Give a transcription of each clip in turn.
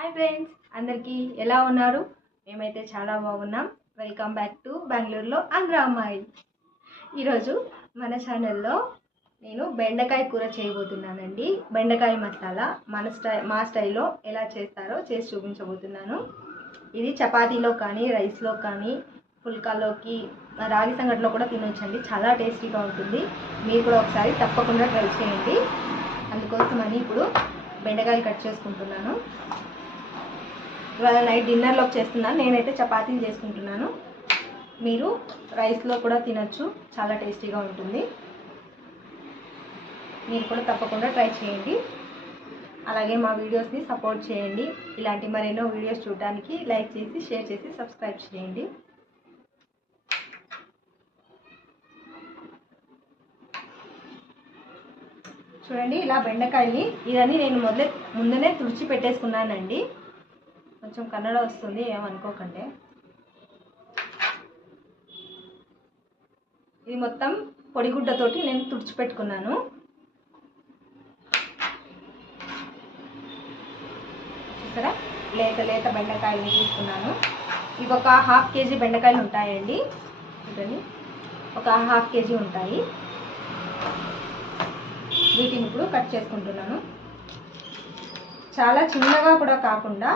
Hi friends అందరికీ ఎలా ఉన్నారు? మేమైతే చాలా బాగున్నాం. వెల్కమ్ బ్యాక్ టు బెంగళూరులో ఆంధ్ర అమ్మాయి ఈరోజు మన ఛానల్లో నేను బెండకాయ కూర చేయబోతున్నానండి. బెండకాయ మసాలా మన స్టై మా స్టైల్లో ఎలా చేస్తారో చేసి చూపించబోతున్నాను. ఇది చపాతీలో కానీ రైస్లో కానీ పుల్కాలోకి రాగి సంగట్లో కూడా తినొచ్చండి. చాలా టేస్టీగా ఉంటుంది. మీరు కూడా ఒకసారి తప్పకుండా ట్రై చేయండి. అందుకోసమని ఇప్పుడు బెండకాయలు కట్ చేసుకుంటున్నాను. ఇవాళ నైట్ డిన్నర్లోకి చేస్తున్నాను. నేనైతే చపాతీలు చేసుకుంటున్నాను. మీరు రైస్లో కూడా తినచ్చు. చాలా టేస్టీగా ఉంటుంది. మీరు కూడా తప్పకుండా ట్రై చేయండి. అలాగే మా వీడియోస్ని సపోర్ట్ చేయండి. ఇలాంటి మరెన్నో వీడియోస్ చూడడానికి లైక్ చేసి షేర్ చేసి సబ్స్క్రైబ్ చేయండి. చూడండి ఇలా బెండకాయని ఇదని నేను మొదలే ముందనే తుడిచి పెట్టేసుకున్నానండి. కొంచెం కన్నడ వస్తుంది ఏమనుకోకండి ఇది మొత్తం పొడిగుడ్డతోటి నేను తుడిచిపెట్టుకున్నాను. ఇక్కడ లేత లేత బెండకాయలు తీసుకున్నాను. ఇవి ఒక హాఫ్ కేజీ బెండకాయలు ఉంటాయండి. ఇదని ఒక హాఫ్ కేజీ ఉంటాయి. వీటిని ఇప్పుడు కట్ చేసుకుంటున్నాను. చాలా చిన్నగా కూడా కాకుండా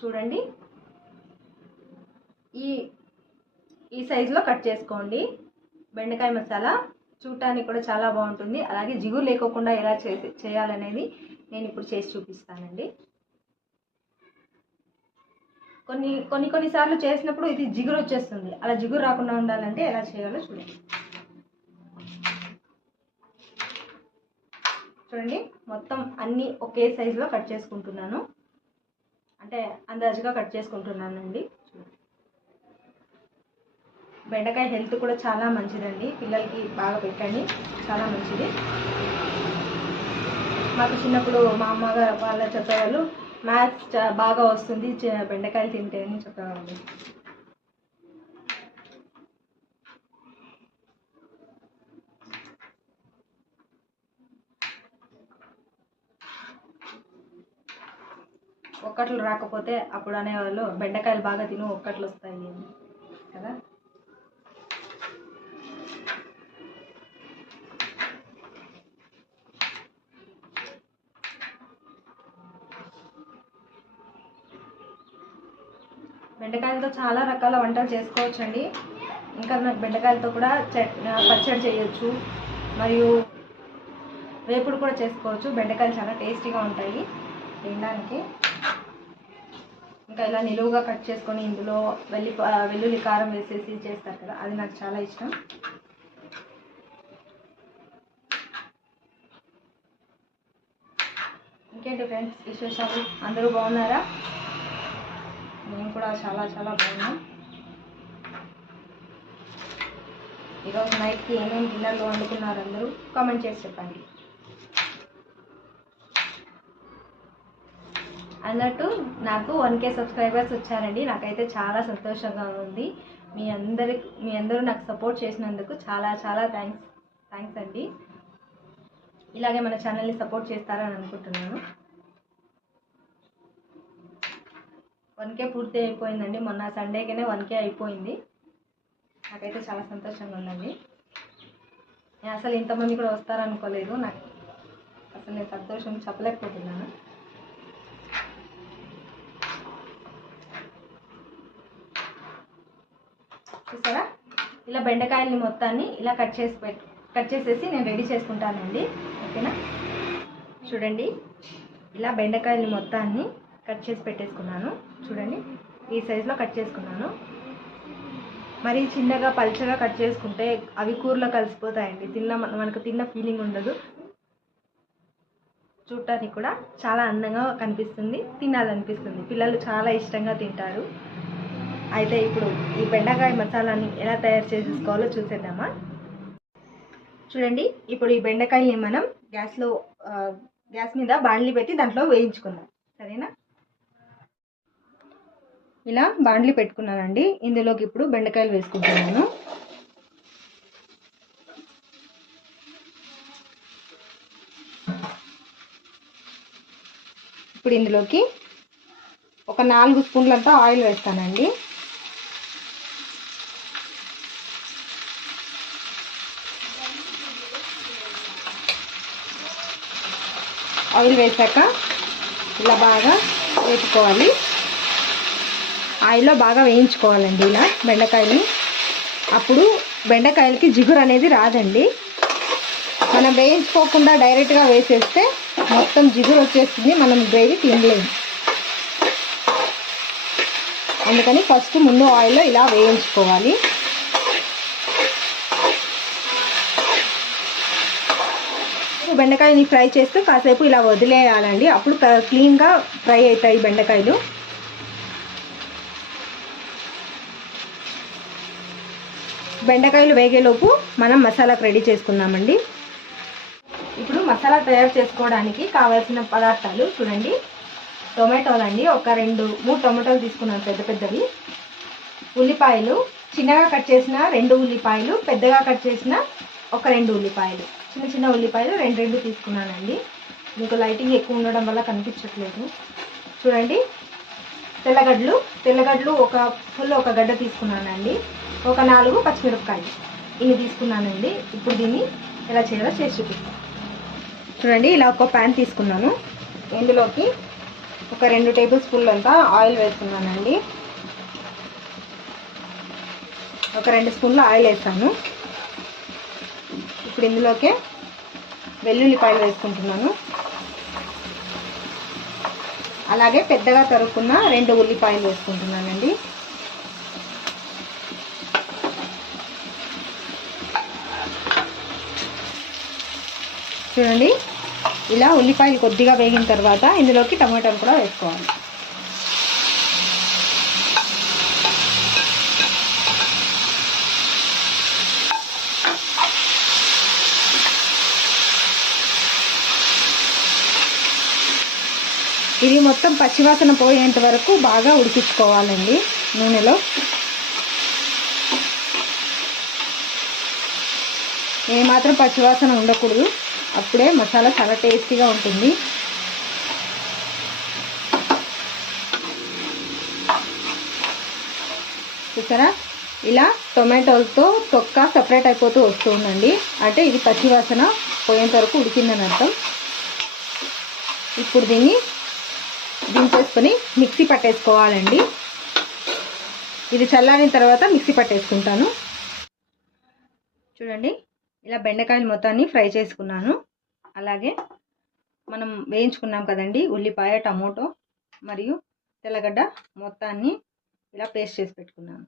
చూడండి. ఈ ఈ సైజులో కట్ చేసుకోండి. బెండకాయ మసాలా చూడటానికి కూడా చాలా బాగుంటుంది. అలాగే జిగురు లేకోకుండా ఎలా చేయాలనేది నేను ఇప్పుడు చేసి చూపిస్తానండి. కొన్ని కొన్ని కొన్నిసార్లు చేసినప్పుడు ఇది జిగురు వచ్చేస్తుంది. అలా జిగురు రాకుండా ఉండాలంటే ఎలా చేయాలో చూడండి. చూడండి మొత్తం అన్నీ ఒకే సైజులో కట్ చేసుకుంటున్నాను. అంటే అందాజుగా కట్ చేసుకుంటున్నానండి. బెండకాయ హెల్త్ కూడా చాలా మంచిదండి. పిల్లలకి బాగా పెట్టండి. చాలా మంచిది. మాకు చిన్నప్పుడు మా అమ్మగారు వాళ్ళ చెప్పేవాళ్ళు మ్యాథ్స్ బాగా వస్తుంది బెండకాయలు తింటే అని చెప్పేవాళ్ళు. ఒక్కట్లు రాకపోతే అప్పుడు అనేవాళ్ళు బెండకాయలు బాగా తిను ఒక్కట్లు వస్తాయి కదా? బెండకాయలతో చాలా రకాల వంటలు చేసుకోవచ్చండి. ఇంకా నాకు బెండకాయలతో కూడా పచ్చడి చేయొచ్చు. మరియు వేపుడు కూడా చేసుకోవచ్చు. బెండకాయలు చాలా టేస్టీగా ఉంటాయి తినడానికి. ఇంకా ఇలా నిలువుగా కట్ చేసుకొని ఇందులో వెల్లి వెల్లుల్లి కారం వేసేసి చేస్తారు కదా అది నాకు చాలా ఇష్టం. ఇంకేంటి ఫ్రెండ్స్ విశేషాలు? అందరూ బాగున్నారా? మేము కూడా చాలా చాలా బాగున్నాం. ఈరోజు నైట్కి ఏమేమి డిన్నర్లు వండుకున్నారు అందరూ? కామెంట్ చేసి చెప్పండి. అన్నట్టు నాకు వన్ కే సబ్స్క్రైబర్స్ వచ్చారండి. నాకైతే చాలా సంతోషంగా ఉంది. మీ అందరి మీ అందరూ నాకు సపోర్ట్ చేసినందుకు చాలా చాలా థ్యాంక్స్ థ్యాంక్స్ అండి. ఇలాగే మన ఛానల్ని సపోర్ట్ చేస్తారని అనుకుంటున్నాను. వన్ కే పూర్తి అయిపోయిందండి. మొన్న సండేకనే వన్ కే అయిపోయింది. నాకైతే చాలా సంతోషంగా ఉందండి. నేను అసలు ఇంతమంది కూడా వస్తారనుకోలేదు. నాకు అసలు నేను సంతోషం చెప్పలేకపోతున్నాను. చూసారా? ఇలా బెండకాయల్ని మొత్తాన్ని ఇలా కట్ చేసి పెట్టు కట్ చేసేసి నేను రెడీ చేసుకుంటానండి. ఓకేనా? చూడండి ఇలా బెండకాయల్ని మొత్తాన్ని కట్ చేసి పెట్టేసుకున్నాను. చూడండి ఈ సైజులో కట్ చేసుకున్నాను. మరి చిన్నగా పల్చగా కట్ చేసుకుంటే అవి కూరలో కలిసిపోతాయండి. తిన్న మనకు తిన్న ఫీలింగ్ ఉండదు. చూడటానికి కూడా చాలా అందంగా కనిపిస్తుంది తినాలనిపిస్తుంది. పిల్లలు చాలా ఇష్టంగా తింటారు. అయితే ఇప్పుడు ఈ బెండకాయ మసాలాని ఎలా తయారు చేసేసుకోవాలో చూసేద్దామా? చూడండి ఇప్పుడు ఈ బెండకాయని మనం గ్యాస్లో గ్యాస్ మీద బాండ్లీ పెట్టి దాంట్లో వేయించుకుందాం. సరేనా? ఇలా బాండ్లీ పెట్టుకున్నానండి. ఇందులోకి ఇప్పుడు బెండకాయలు వేసుకుంటున్నాను. ఇప్పుడు ఇందులోకి ఒక నాలుగు స్పూన్లంతా ఆయిల్ వేస్తానండి. ఆయిల్ వేసాక ఇలా బాగా వేపుకోవాలి. ఆయిల్లో బాగా వేయించుకోవాలండి ఇలా బెండకాయలు అప్పుడు బెండకాయలకి జిగురు అనేది రాదండి. మనం వేయించుకోకుండా డైరెక్ట్గా వేసేస్తే మొత్తం జిగురు వచ్చేస్తుంది మనం గ్రేవీ తినలేము అందుకని ఫస్ట్ ముందు ఆయిల్లో ఇలా వేయించుకోవాలి. బెండకాయని ఫ్రై చేస్తూ కాసేపు ఇలా వదిలేయాలండి. అప్పుడు క్లీన్గా ఫ్రై అవుతాయి బెండకాయలు. బెండకాయలు వేగేలోపు మనం మసాలాకు రెడీ చేసుకుందామండి ఇప్పుడు మసాలా తయారు చేసుకోవడానికి కావాల్సిన పదార్థాలు చూడండి. టొమాటోలండి ఒక రెండు మూడు టొమాటోలు తీసుకున్నాను పెద్ద పెద్దవి. ఉల్లిపాయలు చిన్నగా కట్ చేసిన రెండు ఉల్లిపాయలు పెద్దగా కట్ చేసిన ఒక రెండు ఉల్లిపాయలు. చిన్న చిన్న ఉల్లిపాయలు రెండు రెండు తీసుకున్నానండి. మీకు లైటింగ్ ఎక్కువ ఉండడం వల్ల కనిపించట్లేదు. చూడండి. తెల్లగడ్డలు తెల్లగడ్డలు ఒక ఫుల్ ఒక గడ్డ తీసుకున్నానండి. ఒక నాలుగు పచ్చిమిరపకాయలు. ఇన్ని తీసుకున్నానండి. ఇప్పుడు దీన్ని ఎలా చేయాలో చేసి చూపిస్తాను చూడండి ఇలా ఒక ప్యాన్ తీసుకున్నాను. ఇందులోకి ఒక రెండు టేబుల్ స్పూన్లు అంతా ఆయిల్ వేస్తున్నానండి. ఒక రెండు స్పూన్లు ఆయిల్ వేస్తాను. ఇప్పుడు ఇందులోకే వెల్లుల్లిపాయలు వేసుకుంటున్నాను. అలాగే పెద్దగా తరుక్కున్న రెండు ఉల్లిపాయలు వేసుకుంటున్నానండి. చూడండి ఇలా ఉల్లిపాయలు కొద్దిగా వేగిన తర్వాత ఇందులోకి టమాటాలు కూడా వేసుకోవాలి. ఇది మొత్తం పచ్చివాసన పోయేంత వరకు బాగా ఉడికించుకోవాలండి నూనెలో. ఏమాత్రం పచ్చివాసన ఉండకూడదు. అప్పుడే మసాలా చాలా టేస్టీగా ఉంటుంది. చూసారా? ఇలా టొమాటోలతో తొక్క సపరేట్ అయిపోతూ వస్తూ ఉందండి. అంటే ఇది పచ్చివాసన పోయేంత వరకు ఉడికిందని అర్థం. ఇప్పుడు దీన్ని దించేసుకొని మిక్సీ పట్టేసుకోవాలండి. ఇది చల్లారిన తర్వాత మిక్సీ పట్టేసుకుంటాను. చూడండి ఇలా బెండకాయలు మొత్తాన్ని ఫ్రై చేసుకున్నాను. అలాగే మనం వేయించుకున్నాం కదండి ఉల్లిపాయ టమోటో మరియు తెల్లగడ్డ మొత్తాన్ని ఇలా పేస్ట్ చేసి పెట్టుకున్నాను.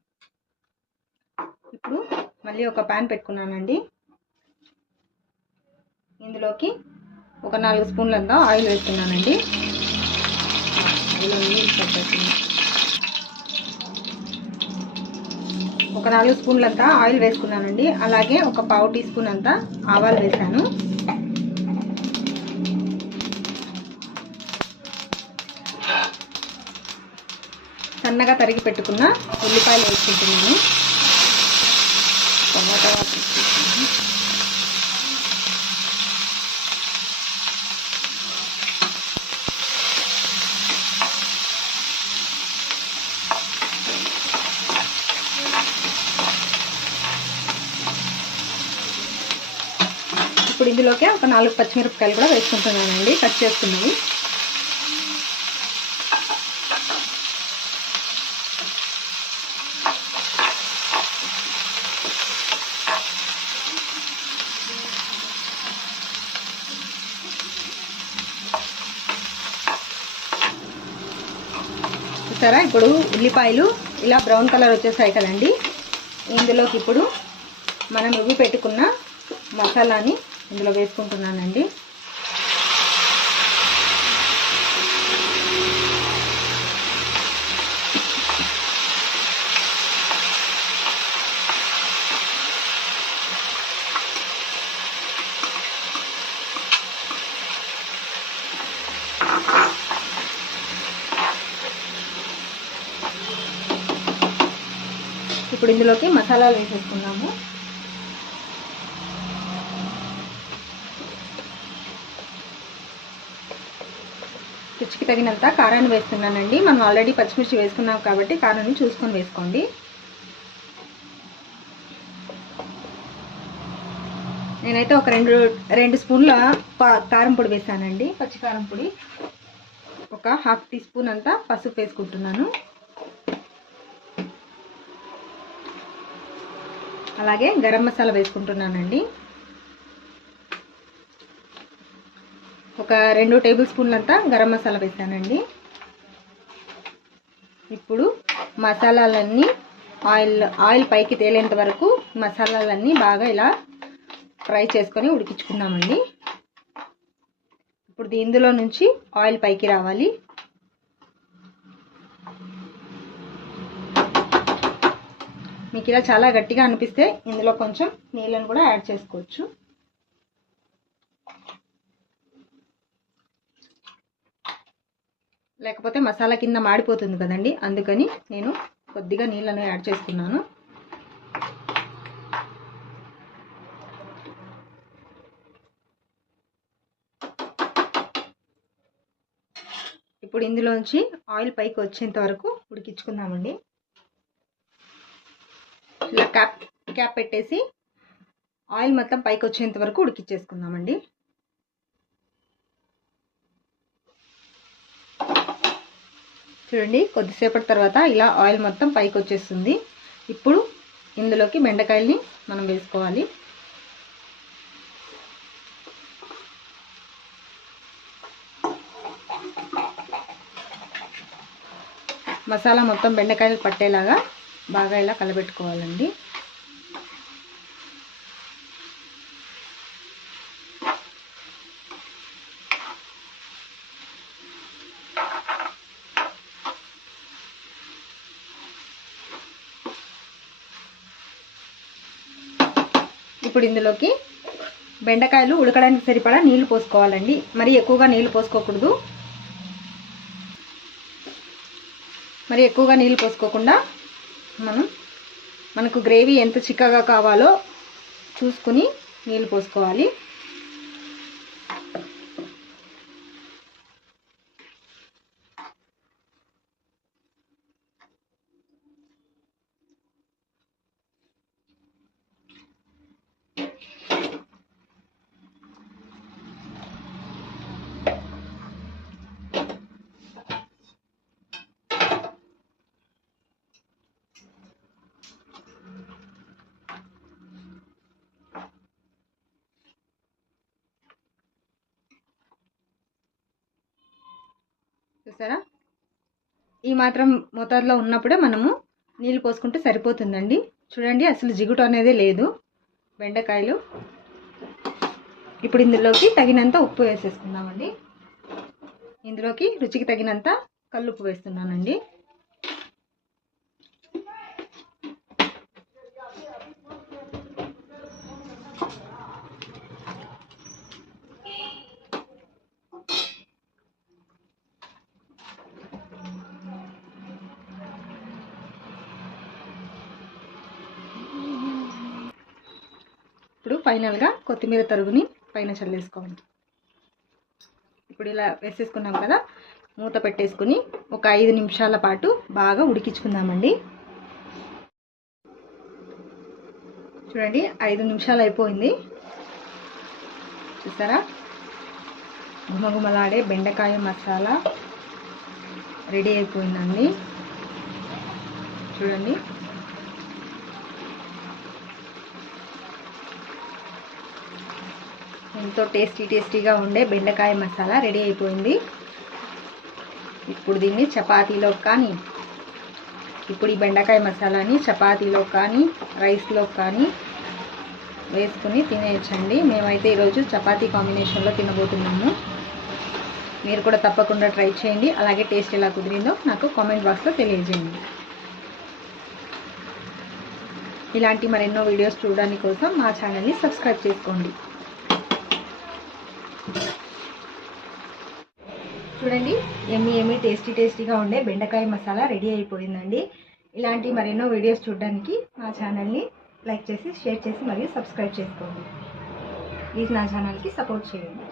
ఇప్పుడు మళ్ళీ ఒక ప్యాన్ పెట్టుకున్నానండి. ఇందులోకి ఒక నాలుగు స్పూన్లంతా ఆయిల్ వేస్తున్నానండి. ఒక నాలుగు స్పూన్లంతా ఆయిల్ వేసుకున్నానండి. అలాగే ఒక పావు టీ స్పూన్ అంతా ఆవాలు వేసాను. సన్నగా తరిగి పెట్టుకున్న ఉల్లిపాయలు వేసుకుంటున్నాను. టమాటా వేసుకుంటున్నాను ఇప్పుడు ఇందులోకి ఒక నాలుగు పచ్చిమిరపకాయలు కూడా వేసుకుంటున్నానండి. కట్ చేసుకున్నవి చూసారా? ఇప్పుడు ఉల్లిపాయలు ఇలా బ్రౌన్ కలర్ వచ్చేసాయి కదండి. ఇందులోకి ఇప్పుడు మనం రుబ్బి పెట్టుకున్న మసాలాని ఇందులో వేసుకుంటున్నానండి. ఇప్పుడు ఇందులోకి మసాలాలు వేసేసుకున్నాము. రుచికి తగినంత కారాన్ని వేస్తున్నానండి. మనం ఆల్రెడీ పచ్చిమిర్చి వేసుకున్నాం కాబట్టి కారాన్ని చూసుకొని వేసుకోండి. నేనైతే ఒక రెండు రెండు స్పూన్ల కారం పొడి వేసానండి. పచ్చి కారం పొడి. ఒక హాఫ్ టీ స్పూన్ అంతా పసుపు వేసుకుంటున్నాను. అలాగే గరం మసాలా వేసుకుంటున్నానండి. ఒక రెండు టేబుల్ స్పూన్లంతా గరం మసాలా వేసానండి. ఇప్పుడు మసాలాలన్నీ ఆయిల్ ఆయిల్ పైకి తేలేంత వరకు మసాలాలన్నీ బాగా ఇలా ఫ్రై చేసుకొని ఉడికించుకుందామండి. ఇప్పుడు ఇందులో నుంచి ఆయిల్ పైకి రావాలి. మీకు ఇలా చాలా గట్టిగా అనిపిస్తే ఇందులో కొంచెం నీళ్ళను కూడా యాడ్ చేసుకోవచ్చు. లేకపోతే మసాలా కింద మాడిపోతుంది కదండి అందుకని నేను కొద్దిగా నీళ్ళను యాడ్ చేసుకున్నాను. ఇప్పుడు ఇందులోంచి ఆయిల్ పైకి వచ్చేంత వరకు ఉడికించుకుందామండి. ఇలా క్యాప్ క్యాప్ పెట్టేసి ఆయిల్ మొత్తం పైకి వచ్చేంత వరకు ఉడికిచ్చేసుకుందామండి చూడండి కొద్దిసేపటి తర్వాత ఇలా ఆయిల్ మొత్తం పైకి వచ్చేస్తుంది ఇప్పుడు ఇందులోకి బెండకాయల్ని మనం వేసుకోవాలి. మసాలా మొత్తం బెండకాయలు పట్టేలాగా బాగా ఇలా కలబెట్టుకోవాలండి. ఇప్పుడు ఇందులోకి బెండకాయలు ఉడకడానికి సరిపడా నీళ్ళు పోసుకోవాలండి. మరి ఎక్కువగా నీళ్ళు పోసుకోకూడదు. మరి ఎక్కువగా నీళ్ళు పోసుకోకుండా మనం మనకు గ్రేవీ ఎంత చిక్కగా కావాలో చూసుకుని నీళ్ళు పోసుకోవాలి. చూసారా? ఈ మాత్రం మోతాదులో ఉన్నప్పుడే మనము నీళ్ళు పోసుకుంటే సరిపోతుందండి. చూడండి అసలు జిగుటు అనేది లేదు. బెండకాయలు. ఇప్పుడు ఇందులోకి తగినంత ఉప్పు వేసేసుకుందామండి. ఇందులోకి రుచికి తగినంత కల్లుప్పు వేస్తున్నానండి. ఇప్పుడు ఫైనల్గా కొత్తిమీర తరుగుని పైన చల్లేసుకోవాలి. ఇప్పుడు ఇలా వేసేసుకున్నాం కదా మూత పెట్టేసుకుని ఒక ఐదు నిమిషాల పాటు బాగా ఉడికించుకుందామండి. చూడండి ఐదు నిమిషాలు అయిపోయింది. చూసారా? గుమగుమలాడే బెండకాయ మసాలా రెడీ అయిపోయిందండి. చూడండి. ఎంతో టేస్టీ టేస్టీగా ఉండే బెండకాయ మసాలా రెడీ అయిపోయింది. ఇప్పుడు దీన్ని చపాతీలో కానీ ఇప్పుడు ఈ బెండకాయ మసాలాని చపాతీలో కానీ రైస్లో కానీ వేసుకుని తినేయచ్చండి. మేమైతే ఈరోజు చపాతీ కాంబినేషన్లో తినబోతున్నాము. మీరు కూడా తప్పకుండా ట్రై చేయండి. అలాగే టేస్ట్ ఎలా కుదిరిందో నాకు కామెంట్ బాక్స్లో తెలియజేయండి. ఇలాంటి మరెన్నో వీడియోస్ చూడడానికి కోసం మా ఛానల్ని సబ్స్క్రైబ్ చేసుకోండి. చూడండి. ఎమ్మి ఎమ్మి టేస్టీ టేస్టీగా ఉండే బెండకాయ మసాలా రెడీ అయిపోయిందండి. ఇలాంటి మరెన్నో వీడియోస్ చూడడానికి మా ఛానల్ని లైక్ చేసి షేర్ చేసి మరియు సబ్స్క్రైబ్ చేసుకోండి. ప్లీజ్ నా ఛానల్కి సపోర్ట్ చేయండి.